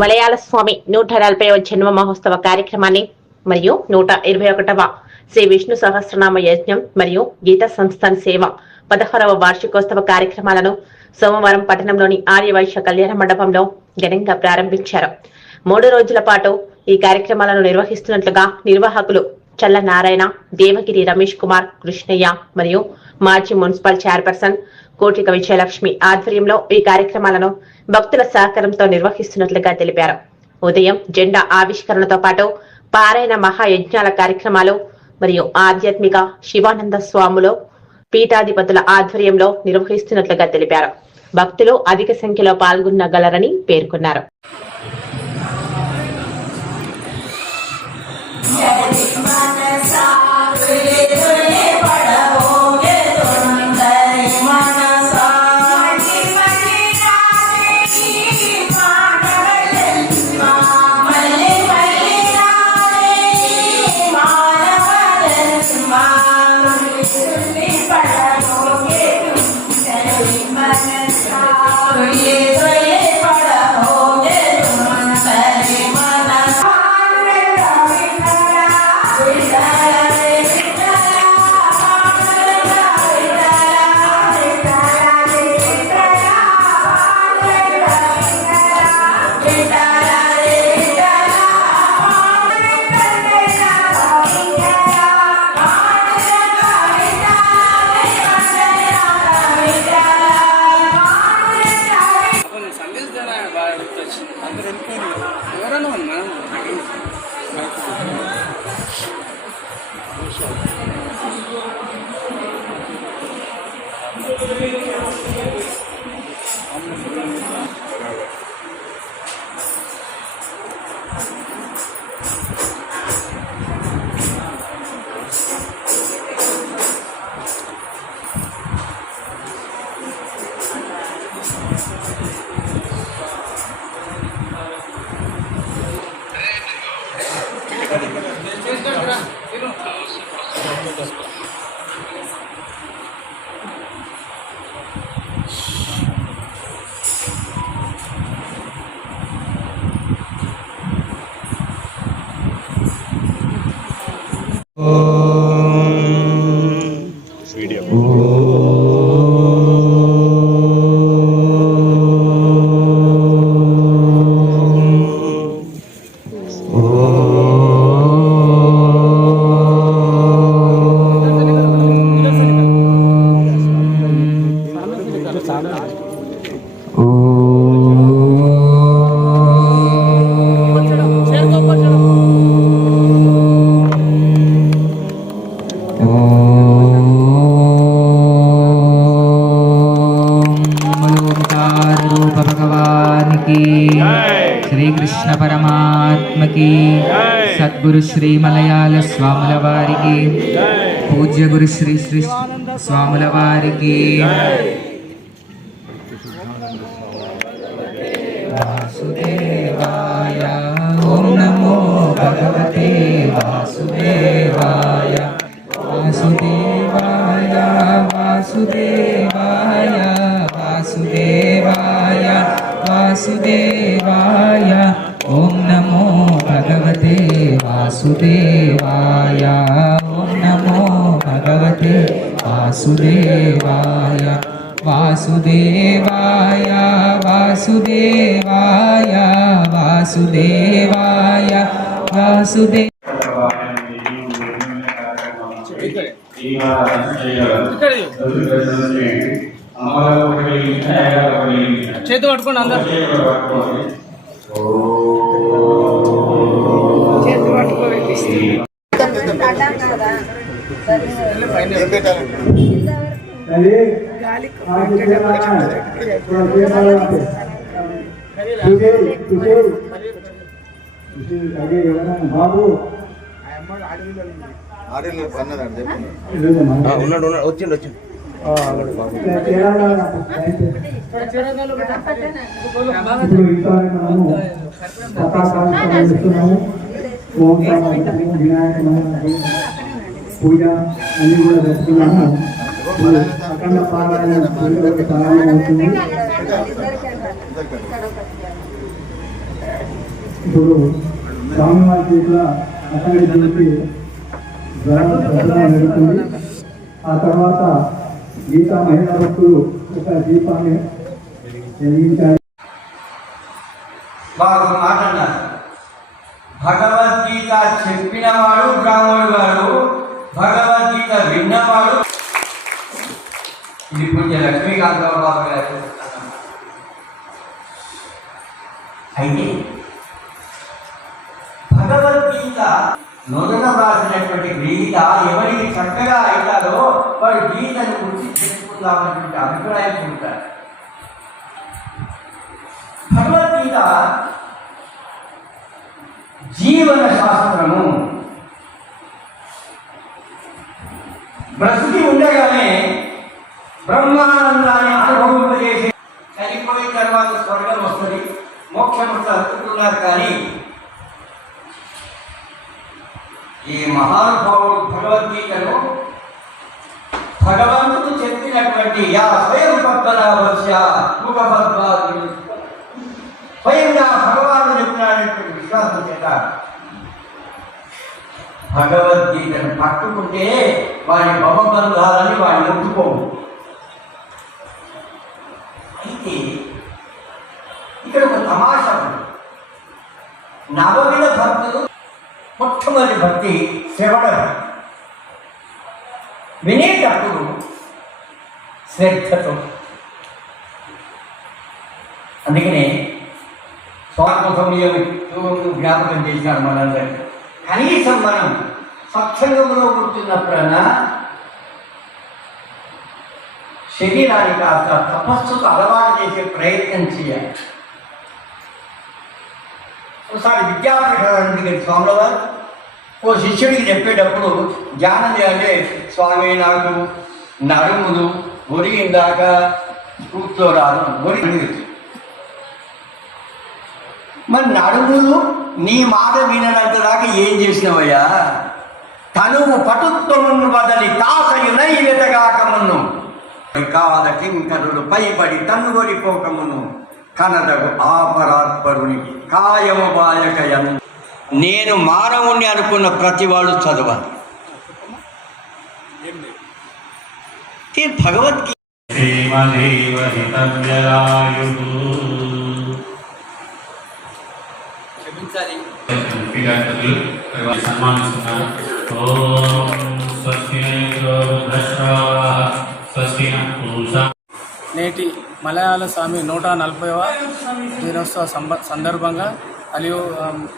మలయాళ స్వామి నూట నలభై జన్మ మహోత్సవ కార్యక్రమాన్ని మరియు నూట ఇరవై ఒకటవ శ్రీ విష్ణు సహస్రనామ యజ్ఞం మరియు గీత సంస్థాన్ సేవ పదహారవ వార్షికోత్సవ కార్యక్రమాలను సోమవారం పట్టణంలోని ఆర్యవైశ్య కళ్యాణ మండపంలో ఘనంగా ప్రారంభించారు. మూడు రోజుల పాటు ఈ కార్యక్రమాలను నిర్వహిస్తున్నట్లుగా నిర్వాహకులు చల్ల నారాయణ దేవగిరి రమేష్ కుమార్ కృష్ణయ్య మరియు మాజీ మున్సిపల్ చైర్పర్సన్ కోటిక విజయలక్ష్మి ఆధ్వర్యంలో ఈ కార్యక్రమాలను భక్తుల సహకారంతో నిర్వహిస్తున్నట్లుగా తెలిపారు. ఉదయం జెండా ఆవిష్కరణతో పాటు పారాయణ మహాయజ్ఞాల కార్యక్రమాలు మరియు ఆధ్యాత్మిక శివానంద స్వాములు పీఠాధిపతుల ఆధ్వర్యంలో నిర్వహిస్తున్నట్లుగా తెలిపారు. భక్తులు అధిక సంఖ్యలో పాల్గొనగలరని పేర్కొన్నారు. పరమాత్మకి సద్గురు శ్రీ మలయాళ స్వాముల వారికి పూజ్య గురు శ్రీ శ్రీ స్వాముల వారికి వాసుదేవాయ ఓం నమో భగవతే వాసుదేవాయ వాసుదేవాయ వాసుదేవాయ వాసుదేవాయ భగవతే వాసుదేవాయ. ఓం నమో భగవతే వాసుదేవాయ. వాసుదేవాయ వాసుదేవాయ వాసుదేవాయ వాసుదే చేతి పట్టుకోండి అందరు. బాబు ఉన్నాడు ఉన్నాడు. వచ్చిండు వచ్చిండు. ఇప్పుడు ఈసారి వినాయక పూజ అన్ని కూడా జరుపుతున్నాము ఇప్పుడు అఖండ పారాయణ పూజ ప్రారంభం అవుతుంది ఇప్పుడు స్వామివారి చేతుల అఖండ నుంచి దర్శనం జరుగుతుంది ఆ తర్వాత గీతా మహిళా భక్తులు ఒక దీపాన్ని వెలిగించారు వారు ఒక భగవద్గీత చెప్పినవాడు బ్రాహ్మణుడు గారు భగవద్గీత విన్నవాడు. ఇది పూజ్య లక్ష్మీకాంతరావు బాబు గారు అయితే భగవద్గీత నూతన రాసినటువంటి గీత ఎవరికి చక్కగా అవుతారో వాడు గీతను గురించి తెలుసుకుందామన్నటువంటి అభిప్రాయం ఉంటారు భగవద్గీత జీవన శాస్త్రము బ్రతికి ఉండగానే బ్రహ్మానందాన్ని అనుభవింపజేసి చనిపోయిన తర్వాత స్వర్గం వస్తుంది మోక్షం వస్తుంది అనుకుంటున్నారు కానీ ఈ మహానుభావుడు భగవద్గీతను భగవంతుడు చెప్పినటువంటి యా స్వయం పద్మనాభస్య ముఖ విశ్వాసం చేత భగవద్గీతను పట్టుకుంటే వారి భవబంధాలని వారి ముట్టుకోవు అయితే ఇక్కడ ఒక తమాషా ఉంది. నవవిధ భక్తులు మొట్టమొదటి భక్తి శ్రవణ. వినేటప్పుడు శ్రద్ధతో. అందుకనే స్వార్థ సమయం జ్ఞాపకం చేశారు మనందరికీ? కనీసం మనం సత్సంగంలో కూర్చున్నప్పుడన్నా శరీరాన్ని కాస్త తపస్సుకు అలవాటు చేసే ప్రయత్నం చేయాలి. ఒకసారి విద్యాపీఠానికి స్వాముల వారు ఓ శిష్యుడికి చెప్పేటప్పుడు ధ్యానం చేయాలంటే స్వామి నాకు నడుములు ఒరిగిందాక కూర్చోరాదు ఒరిగి మరి నడుములు నీ మాట విననంత దాకా ఏం చేసినవయ్యా? తనువు పటుత్వమును బదలి తాసయునై వెతగాకమును. కాద కింకరులు పైబడి తన్నుగొలిపోకమును కనదగు ఆపరాత్పరునికి కాయము బాయకయను. నేను మానవుణ్ణి అనుకున్న ప్రతివాడు చదవాలి. ఈ భగవద్గీత విద్యార్థులు సన్మానిస్తున్నారు నేటి మలయాళ స్వామి నూట నలభైవ దినోత్సవ సందర్భంగా అలియు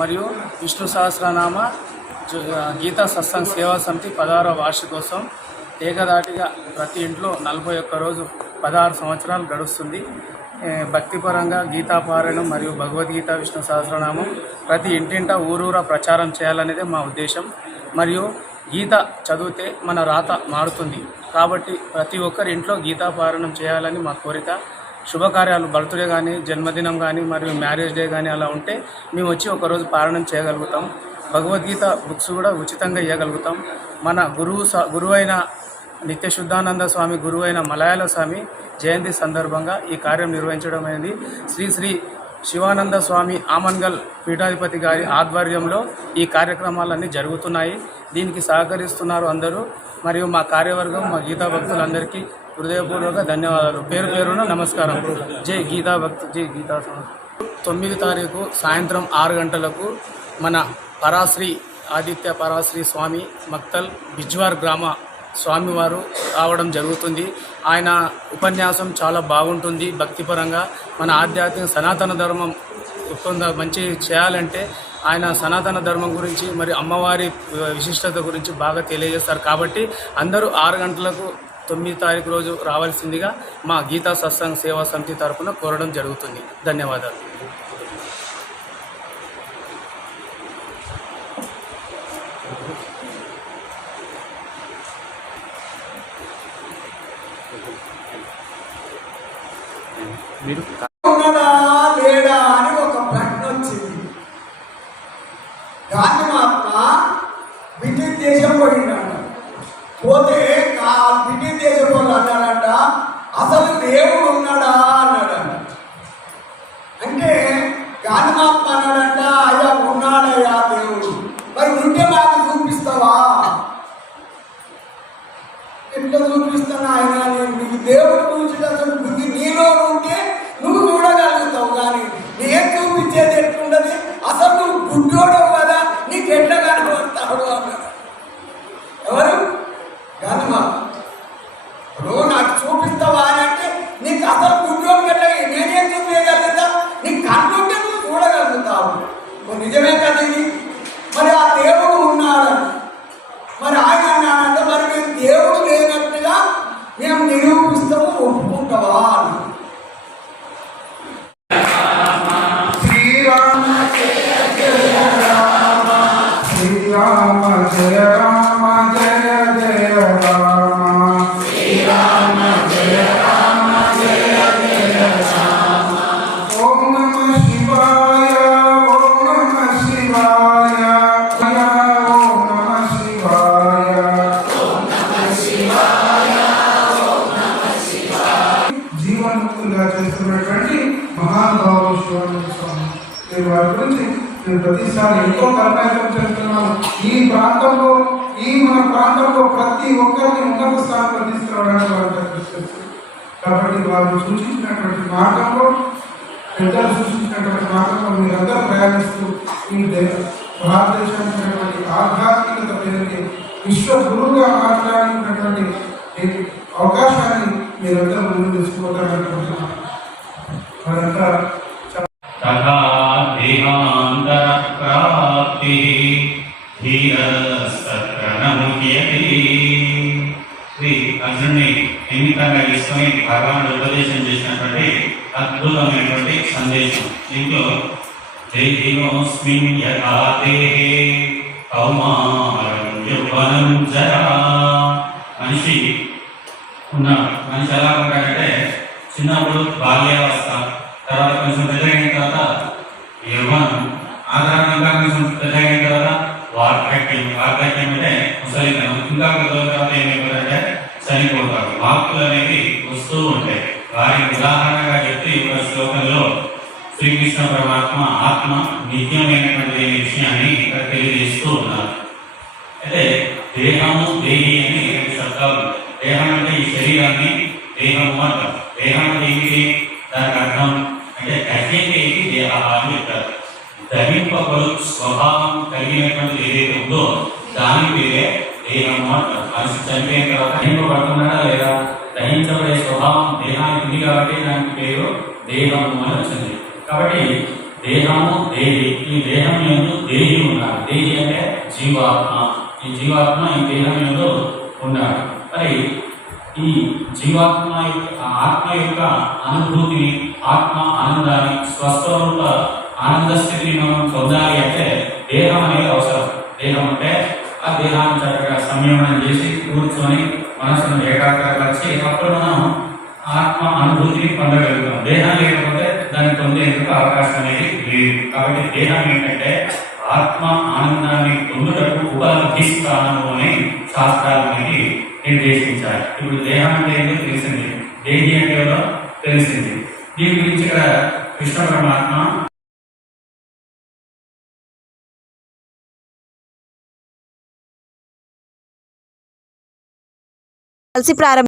మరియు విష్ణు సహస్రనామ గీతా సత్సంగ్ సేవా సమితి పదహారవ వార్షికోత్సవం ఏకదాటిగా ప్రతి ఇంట్లో నలభై ఒక్క రోజు పదహారు సంవత్సరాలు గడుస్తుంది. భక్తిపరంగా గీతాపారాయణం మరియు భగవద్గీత విష్ణు సహస్రనామం ప్రతి ఇంటింటా ఊరూరా ప్రచారం చేయాలనేదే మా ఉద్దేశం. మరియు గీత చదివితే మన రాత మారుతుంది. కాబట్టి ప్రతి ఒక్కరి ఇంట్లో గీతాపారాయణం చేయాలని మా కోరిక. శుభకార్యాలు బర్త్డే కానీ జన్మదినం కానీ మరియు మ్యారేజ్ డే కానీ అలా ఉంటే మేము వచ్చి ఒకరోజు పారాయణం చేయగలుగుతాం. భగవద్గీత బుక్స్ కూడా ఉచితంగా ఇవ్వగలుగుతాం మన గురువు స- గురువైన నిత్యశుద్ధానంద స్వామి గురువైన మలయాళ స్వామి జయంతి సందర్భంగా ఈ కార్యం నిర్వహించడం అనేది శ్రీ శ్రీ శివానంద స్వామి ఆమన్గల్ పీఠాధిపతి గారి ఆధ్వర్యంలో ఈ కార్యక్రమాలన్నీ జరుగుతున్నాయి. దీనికి సహకరిస్తున్నారు అందరూ. మరియు మా కార్యవర్గం మా గీతా భక్తులందరికీ హృదయపూర్వక ధన్యవాదాలు. పేరు పేరున నమస్కారం. జై గీతా భక్తు జై గీతా తొమ్మిది తారీఖు సాయంత్రం ఆరు గంటలకు మన పరాశ్రీ ఆదిత్య పరాశ్రీ స్వామి మక్తల్ బిజ్వార్ గ్రామ స్వామివారు రావడం జరుగుతుంది. ఆయన ఉపన్యాసం చాలా బాగుంటుంది. భక్తిపరంగా మన ఆధ్యాత్మిక సనాతన ధర్మం కొంత మంచి చేయాలంటే ఆయన సనాతన ధర్మం గురించి మరి అమ్మవారి విశిష్టత గురించి బాగా తెలియజేస్తారు. కాబట్టి అందరూ ఆరు గంటలకు తొమ్మిది తారీఖు రోజు రావాల్సిందిగా మా గీతా సత్సంగ్ సేవా సమితి తరఫున కోరడం జరుగుతుంది. ధన్యవాదాలు. ఉన్నదా లేడా అని ఒక ప్రశ్న వచ్చింది. గాంధీ మహాత్మ బ్రిటిష్ దేశం పోయిందంట పోతే బ్రిటిష్ దేశం వాళ్ళు అన్నాడంట అసలు దేవుడు నేను వారి గురించి నేను ప్రతిసారి ఎంతో కర్మాయకం చేస్తున్నాను ఈ ప్రాంతంలో ఈ మన ప్రాంతంలో ప్రతి ఒక్కరిని ఉన్నత స్థానంలో తీసుకురావడానికి వారు కృషి కాబట్టి వారు సూచించినటువంటి మార్గంలో పెద్దలు సూచించినటువంటి మార్గంలో మీరందరూ ప్రయాణిస్తూ ఈ భారతదేశానికి ఆధ్యాత్మికత పేరుని విశ్వ గురువుగా మాట్లాడినటువంటి అవకాశాన్ని మీరందరూ ముందు తీసుకుపోతారని అనుకుంటున్నాను మరంతా అర్జునుని నిమిత్తంగా తీసుకొని భగవానుడు ఉపదేశం చేసినటువంటి అద్భుతమైనటువంటి సందేశం. దీంట్లో దేహినోస్మిన్ యథా దేహే కౌమారం యౌవనం జరా. మనిషి ఉన్నాడు మనిషి ఎలా ఉంటాడంటే చిన్నప్పుడు బాల్యావస్థ తర్వాత కొంచెం పెద్దగైన తర్వాత యవ్వనం ఆ తర్వాత కొంచెం పెద్దగైన తర్వాత వార్ధక్యం వార్ధక్యం అంటే ముసలితనం ఇంకా కొద్ది రోజుల చనిపోతారు. వాక్కులు అనేవి వస్తూ ఉంటాయి. వారి ఉదాహరణగా చెప్తే ఈ శ్లోకంలో శ్రీకృష్ణ పరమాత్మ ఆత్మ నిత్యమైనటువంటి విషయాన్ని ఇక్కడ తెలియజేస్తూ ఉన్నారు. అయితే దేహము దేహి అని రెండు శబ్దాలు దేహం అంటే ఈ శరీరాన్ని దేహము అంటారు. దేహం అంటే దహింపబడు స్వభావం కలిగినటువంటి ఏదైతే ఉందో దాని పేరే దేహము అంటారు. మనిషి చనిపోయిన తర్వాత దహింపబడుతున్నాడా లేదా? దహించబడే స్వభావం దేహానికి ఉంది కాబట్టి దానికి పేరు దేహము అని వచ్చింది. కాబట్టి దేహము దేహి ఈ దేహం ఎందు దేహి ఉన్నాడు దేహి అంటే జీవాత్మ. ఈ జీవాత్మ ఈ దేహం ఎందు ఉన్నాడు మరి ఈ జీవాత్మ యొక్క ఆత్మ యొక్క అనుభూతిని ఆత్మ ఆనందాన్ని స్వస్వరూప ఆనంద స్థితిని మనం పొందాలి అంటే దేహం అనేది అవసరం. దేహం అంటే ఆ దేహాన్ని చక్కగా సంయమనం చేసి కూర్చొని మనసును ఏకాగ్రపరిచి అప్పుడు మనం ఆత్మ అనుభూతిని పొందగలుగుతాం. దేహం లేకపోతే దాన్ని పొందేందుకు అవకాశం అనేది లేదు. కాబట్టి దేహం ఏంటంటే ఆత్మ ఆనందాన్ని పొందుటకు ఉపాధి స్థానము అని శాస్త్రాలు అనేది నిర్దేశించాలి ఇప్పుడు దేహం అంటే ఏంటో తెలిసింది. దేహి అంటే తెలిసింది. దీని గురించి ఇక్కడ కృష్ణ పరమాత్మ కలిసి ప్రారంభ